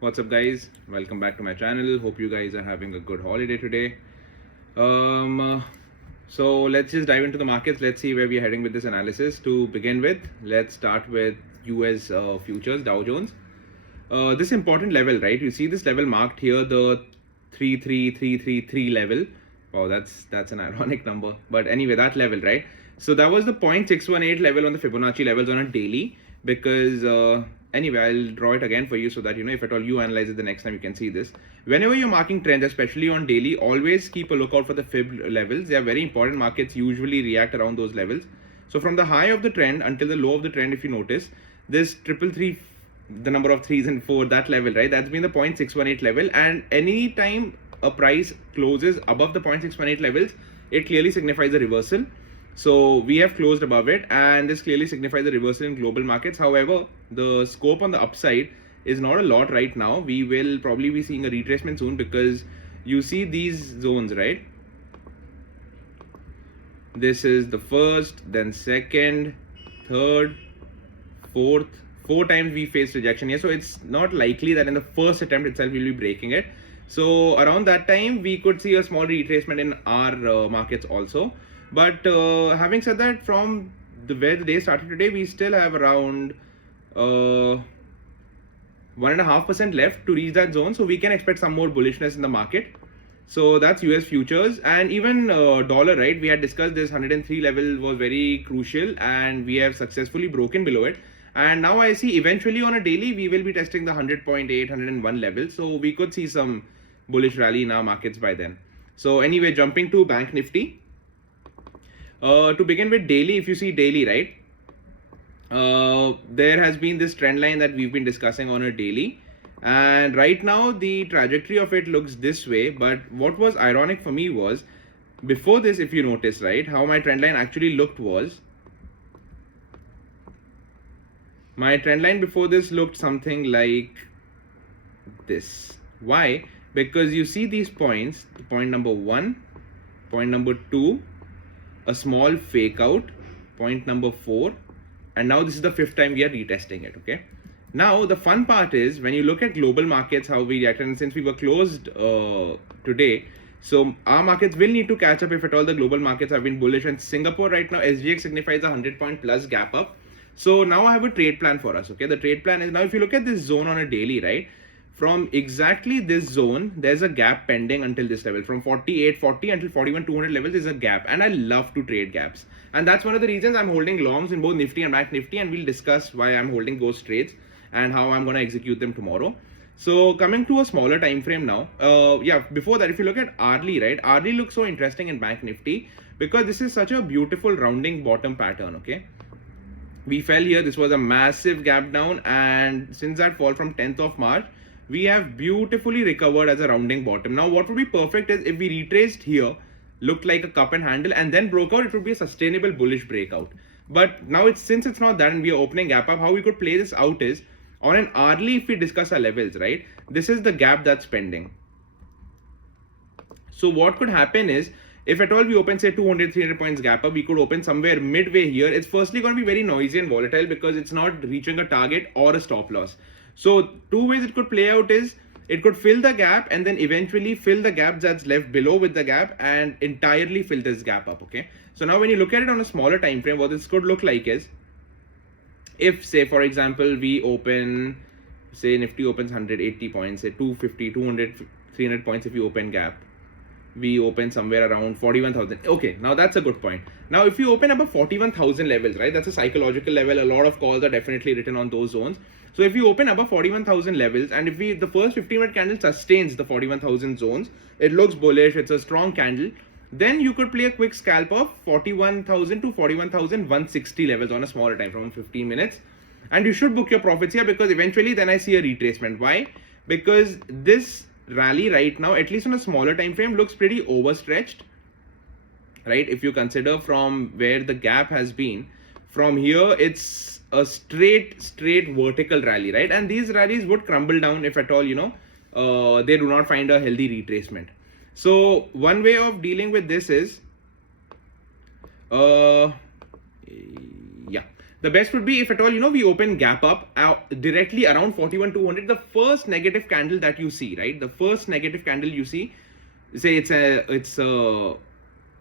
What's up, guys? Welcome back to my channel. Hope you guys are having a good holiday today. So let's just dive into the markets. Let's see where we are heading with this analysis. To begin with, let's start with US futures, Dow Jones. This important level, right? You see this level marked here, the 33333 level. Wow, that's an ironic number. But anyway, that level, right? So that was the 0.618 level on the Fibonacci levels on a daily, because anyway, I'll draw it again for you so that if at all you analyze it the next time, you can see this. Whenever you're marking trends, especially on daily, always keep a lookout for the fib levels. They are very important. Markets usually react around those levels. So from the high of the trend until the low of the trend, if you notice, this 333, the number of threes and four, that level, right, that's been the 0.618 level. And any time a price closes above the 0.618 levels, it clearly signifies a reversal. So we have closed above it, and this clearly signifies a reversal in global markets. However, the scope on the upside is not a lot right now. We will probably be seeing a retracement soon, because you see these zones, right? This is the first, then second, third, fourth. 4 times we faced rejection here, so it's not likely that in the first attempt itself we'll be breaking it. So around that time we could see a small retracement in our markets also. But having said that, from where the day started today, we still have around 1.5% left to reach that zone, so we can expect some more bullishness in the market. So that's US futures. And even dollar, right? We had discussed this 103 level was very crucial, and we have successfully broken below it. And now I see eventually on a daily we will be testing the 100.8, 101 level. So we could see some bullish rally in our markets by then. So anyway, jumping to Banknifty. To begin with daily, if you see daily, right, there has been this trend line that we've been discussing on a daily, and right now the trajectory of it looks this way. But what was ironic for me was, before this, if you notice, right, how my trend line actually looked was, my trend line before this looked something like this. Why? Because you see these points, point number 1, point number 2, a small fake out, point number 4, and now this is the 5th time we are retesting it. Okay, now the fun part is when you look at global markets, how we reacted. And since we were closed today, so our markets will need to catch up if at all the global markets have been bullish. And Singapore right now, SGX signifies a 100-point plus gap up. So now I have a trade plan for us. Okay, the trade plan is, now if you look at this zone on a daily, right, from exactly this zone, there's a gap pending until this level. From 48.40 until 41.200 levels is a gap, and I love to trade gaps. And that's one of the reasons I'm holding longs in both Nifty and Banknifty, and we'll discuss why I'm holding those trades and how I'm going to execute them tomorrow. So coming to a smaller time frame now, before that, if you look at hourly, right, hourly looks so interesting in Banknifty because this is such a beautiful rounding bottom pattern. Okay, we fell here, this was a massive gap down, and since that fall from 10th of March, we have beautifully recovered as a rounding bottom. Now what would be perfect is if we retraced here, looked like a cup and handle, and then broke out, it would be a sustainable bullish breakout. But now since it's not that and we are opening gap up, how we could play this out is on an hourly. If we discuss our levels, right, this is the gap that's pending. So what could happen is, if at all we open say 200, 300 points gap up, we could open somewhere midway here. It's firstly going to be very noisy and volatile because it's not reaching a target or a stop loss. So two ways it could play out is, it could fill the gap and then eventually fill the gap that's left below with the gap and entirely fill this gap up. Okay, so now when you look at it on a smaller time frame, what this could look like is, if say for example we open, say Nifty opens 180 points, say 250, 200, 300 points, if you open gap, we open somewhere around 41,000. Okay, now that's a good point. Now if you open above 41,000 levels, right, that's a psychological level. A lot of calls are definitely written on those zones. So if you open above 41,000 levels, and if the first 15-minute candle sustains the 41,000 zones, it looks bullish, it's a strong candle, then you could play a quick scalp of 41,000 to 41,160 levels on a smaller time from 15 minutes. And you should book your profits here, because eventually then I see a retracement. Why? Because this rally right now, at least on a smaller time frame, looks pretty overstretched, right? If you consider from where the gap has been, from here it's a straight vertical rally, right? And these rallies would crumble down if at all they do not find a healthy retracement. So one way of dealing with this is The best would be if at all, we open gap up directly around 41,200. The first negative candle that you see, right? The first negative candle you see, say it's a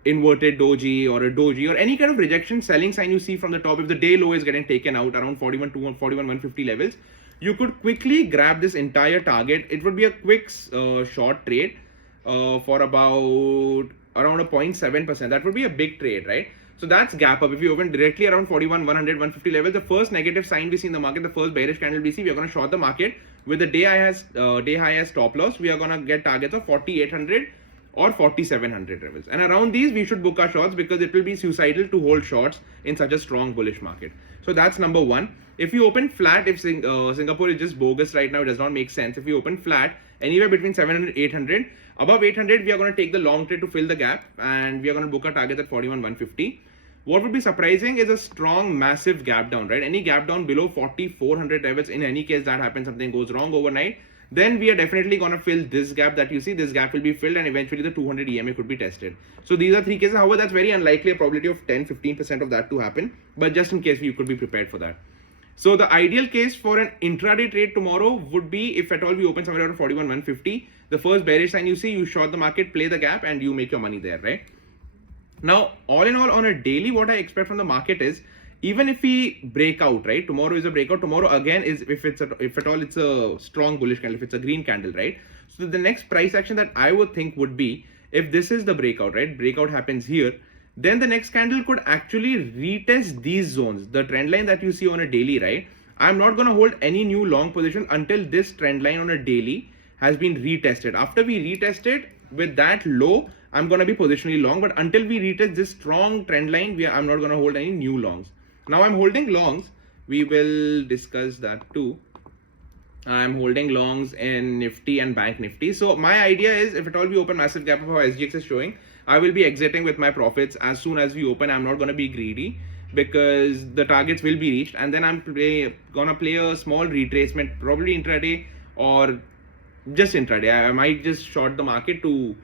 inverted doji or a doji or any kind of rejection selling sign you see from the top, if the day low is getting taken out around 41,150 levels, you could quickly grab this entire target. It would be a quick short trade for about around a 0.7%. That would be a big trade, right? So that's gap up. If you open directly around 41,100, 150 levels, the first negative sign we see in the market, the first bearish candle we see, we are going to short the market with the day high as stop loss. We are going to get targets of 4,800 or 4,700 levels, and around these we should book our shorts, because it will be suicidal to hold shorts in such a strong bullish market. So that's number one. If you open flat, if Singapore is just bogus right now, it does not make sense. If you open flat anywhere between 700 and 800, above 800 we are going to take the long trade to fill the gap, and we are going to book our target at 41,150. What would be surprising is a strong massive gap down, right? Any gap down below 4,400 levels, in any case that happens, something goes wrong overnight, then we are definitely going to fill this gap that you see. This gap will be filled, and eventually the 200 EMA could be tested. So these are three cases. However, that's very unlikely, a probability of 10-15% of that to happen, but just in case, you could be prepared for that. So the ideal case for an intraday trade tomorrow would be, if at all we open somewhere around 41,150, the first bearish sign you see, you short the market, play the gap, and you make your money there, right? Now, all in all, on a daily, what I expect from the market is, even if we break out, right? Tomorrow is a breakout. Tomorrow again is, if at all it's a strong bullish candle, if it's a green candle, right? So the next price action that I would think would be, if this is the breakout, right? Breakout happens here, then the next candle could actually retest these zones, the trend line that you see on a daily, right? I'm not going to hold any new long position until this trend line on a daily has been retested. After we retest it with that low, I'm going to be positionally long, but until we retest this strong trend line, I'm not going to hold any new longs. Now I'm holding longs. We will discuss that too. I'm holding longs in Nifty and Banknifty. So my idea is, if at all we open massive gap of how SGX is showing, I will be exiting with my profits as soon as we open. I'm not going to be greedy, because the targets will be reached, and then I'm gonna play a small retracement, probably intraday or just intraday. I might just short the market to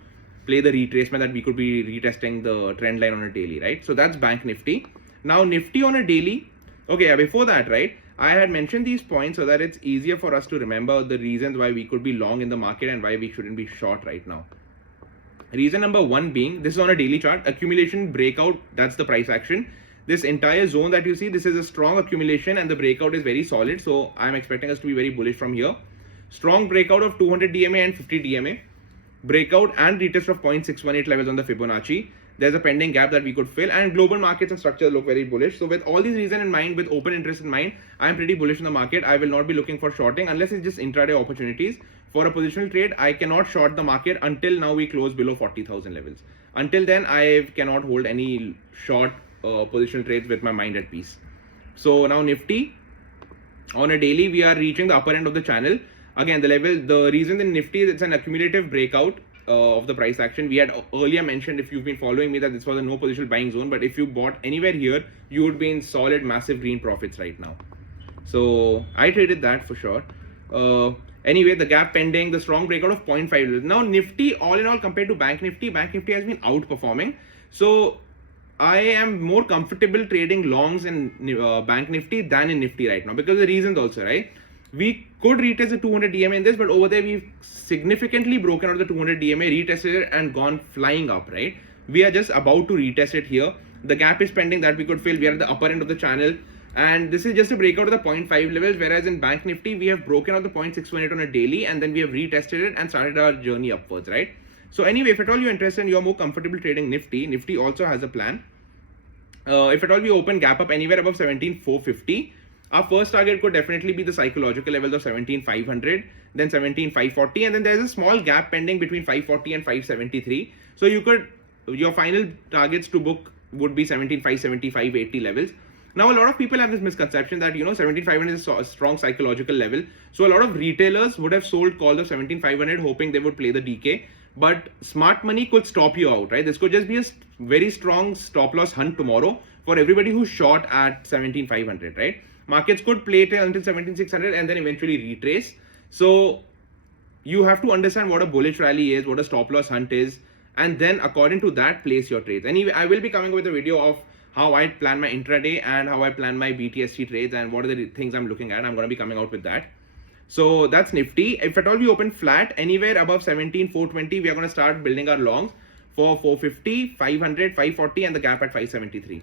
play the retracement that we could be retesting the trend line on a daily, right? So that's Banknifty. Now Nifty on a daily. Okay, before that, right, I had mentioned these points so that it's easier for us to remember the reasons why we could be long in the market and why we shouldn't be short right now. Reason number one being, this is on a daily chart, accumulation breakout, that's the price action. This entire zone that you see, this is a strong accumulation, and the breakout is very solid. So I'm expecting us to be very bullish from here. Strong breakout of 200 DMA and 50 DMA. Breakout and retest of 0.618 levels on the Fibonacci. There's a pending gap that we could fill, and global markets and structure look very bullish. So with all these reasons in mind, with open interest in mind, I'm pretty bullish in the market. I will not be looking for shorting unless it's just intraday opportunities. For a positional trade, I cannot short the market until now we close below 40,000 levels. Until then, I cannot hold any short positional trades with my mind at peace. So now Nifty, on a daily, we are reaching the upper end of the channel. Again, the reason in Nifty is it's an accumulative breakout of the price action. We had earlier mentioned, if you've been following me, that this was a no positional buying zone, but if you bought anywhere here, you would be in solid massive green profits right now. So I traded that for sure. Anyway, the gap pending, the strong breakout of 0.5. Now Nifty, all in all, compared to Banknifty has been outperforming. So I am more comfortable trading longs in Banknifty than in Nifty right now, because the reasons also, right? We could retest the 200 DMA in this, but over there we've significantly broken out the 200 DMA, retested it, and gone flying up, right? We are just about to retest it here. The gap is pending that we could fill. We are at the upper end of the channel, and this is just a breakout of the 0.5 levels, whereas in Banknifty we have broken out the 0.618 on a daily, and then we have retested it and started our journey upwards, right? So anyway, if at all you're interested and you're more comfortable trading Nifty, Nifty also has a plan. If at all we open gap up anywhere above 17,450, our first target could definitely be the psychological levels of 17,500, then 17,540, and then there's a small gap pending between 540 and 573. So your final targets to book would be 17,570, 580 levels. Now, a lot of people have this misconception that, 17,500 is a strong psychological level. So a lot of retailers would have sold calls of 17,500 hoping they would play the DK. But smart money could stop you out, right? This could just be a very strong stop loss hunt tomorrow for everybody who's short at 17,500, right? Markets could play till until 17,600 and then eventually retrace. So you have to understand what a bullish rally is, what a stop loss hunt is, and then according to that, place your trades. Anyway, I will be coming with a video of how I plan my intraday and how I plan my BTST trades and what are the things I'm looking at. I'm going to be coming out with that. So that's Nifty. If at all we open flat anywhere above 17,420, we are going to start building our longs for 450, 500, 540 and the gap at 573.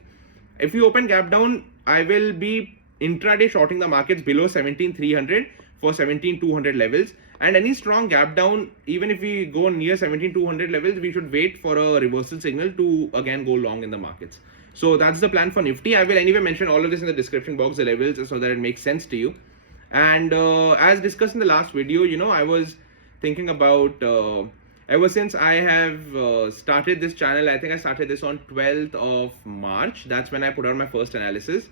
If we open gap down, I will be intraday shorting the markets below 17,300 for 17,200 levels. And any strong gap down, even if we go near 17,200 levels, we should wait for a reversal signal to again go long in the markets. So that's the plan for Nifty. I will anyway mention all of this in the description box, the levels, so that it makes sense to you. And as discussed in the last video, you know, I was thinking about ever since I have started this channel. I think I started this on 12th of March. That's when I put out my first analysis.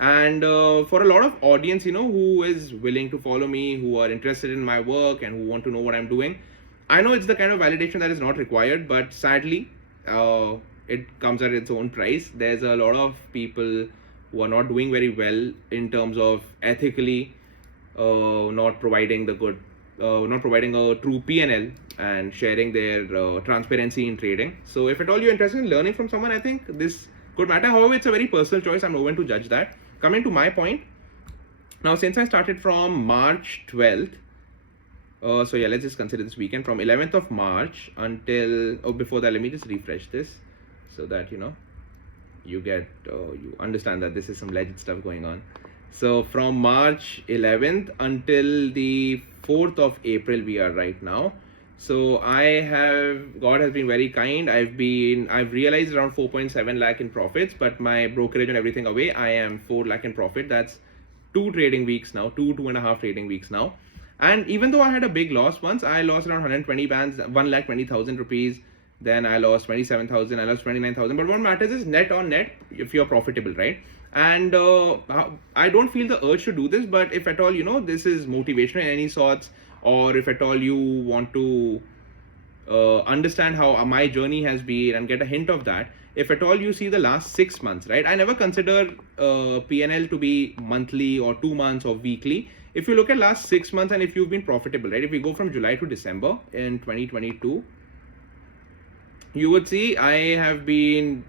And for a lot of audience, you know, who is willing to follow me, who are interested in my work and who want to know what I'm doing, I know it's the kind of validation that is not required, but sadly it comes at its own price. There's a lot of people who are not doing very well in terms of ethically not providing the good, not providing a true PnL and sharing their transparency in trading. So if at all you're interested in learning from someone, I think this could matter. However, it's a very personal choice. I'm no one to judge that. Coming to my point, now since I started from March 12th, so yeah, let's just consider this weekend from 11th of March until, before that, let me just refresh this so that, you know, you get, you understand that this is some legit stuff going on. So from March 11th until the 4th of April, we are right now. So God has been very kind. I've realized around 4.7 lakh in profits, but my brokerage and everything away, I am 4 lakh in profit. That's 2 trading weeks now, 2.5 trading weeks now. And even though I had a big loss once, I lost around 120 bands, 1,20,000 rupees. Then I lost 27,000, I lost 29,000. But what matters is net on net, if you're profitable, right? And I don't feel the urge to do this, but if at all, you know, this is motivational in any sorts, or if at all you want to understand how my journey has been and get a hint of that, if at all you see the last 6 months, right? I never consider PnL to be monthly or 2 months or weekly. If you look at last 6 months and if you've been profitable, right? If we go from July to December in 2022, you would see I have been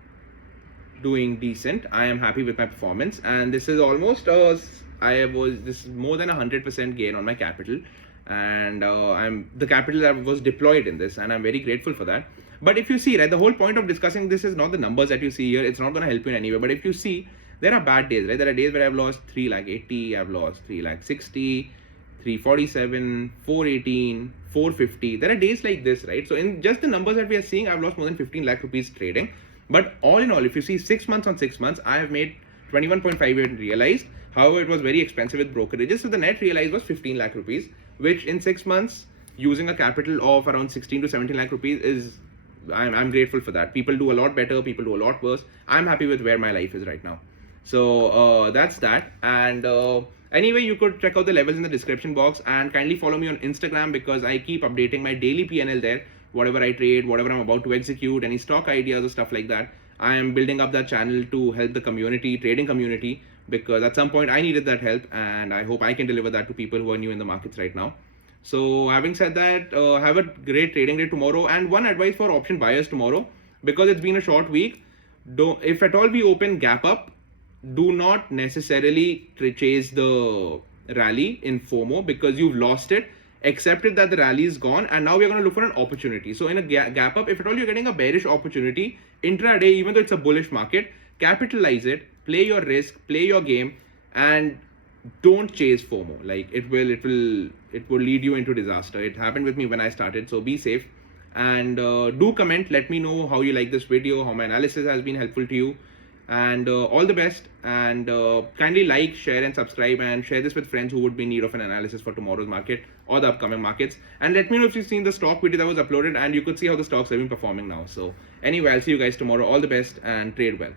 doing decent. I am happy with my performance, and this is almost this is more than 100% gain on my capital, and the capital that was deployed in this, and I'm very grateful for that. But if you see, right, the whole point of discussing this is not the numbers that you see here. It's not going to help you in any way. But if you see, there are bad days, right? There are days where I've lost 3,80,000, I've lost 3,60,000, 347, 418, 450. There are days like this, right? So in just the numbers that we are seeing, I've lost more than 15 lakh rupees trading. But all in all, if you see 6 months on 6 months, I have made 21.58 realized. However, it was very expensive with brokerages. So the net realized was 15 lakh rupees, which in 6 months, using a capital of around 16 to 17 lakh rupees is, I'm grateful for that. People do a lot better, people do a lot worse. I'm happy with where my life is right now. So that's that. And anyway, you could check out the levels in the description box, and kindly follow me on Instagram because I keep updating my daily PnL there. Whatever I trade, whatever I'm about to execute, any stock ideas or stuff like that. I am building up that channel to help the community, trading community, because at some point I needed that help, and I hope I can deliver that to people who are new in the markets right now. So having said that, have a great trading day tomorrow. And one advice for option buyers tomorrow, because it's been a short week, if at all we open gap up, do not necessarily chase the rally in FOMO because you've lost it. Accept it that the rally is gone, and now we're going to look for an opportunity. So in a gap up, if at all you're getting a bearish opportunity intraday, even though it's a bullish market, capitalize it, play your risk, play your game, and don't chase FOMO. Like it will lead you into disaster. It happened with me when I started. So be safe, and do comment. Let me know how you like this video, how my analysis has been helpful to you. And all the best, and kindly like, share and subscribe, and share this with friends who would be in need of an analysis for tomorrow's market or the upcoming markets. And let me know if you've seen the stock video that was uploaded, and you could see how the stocks have been performing now. So anyway, I'll see you guys tomorrow. All the best and trade well.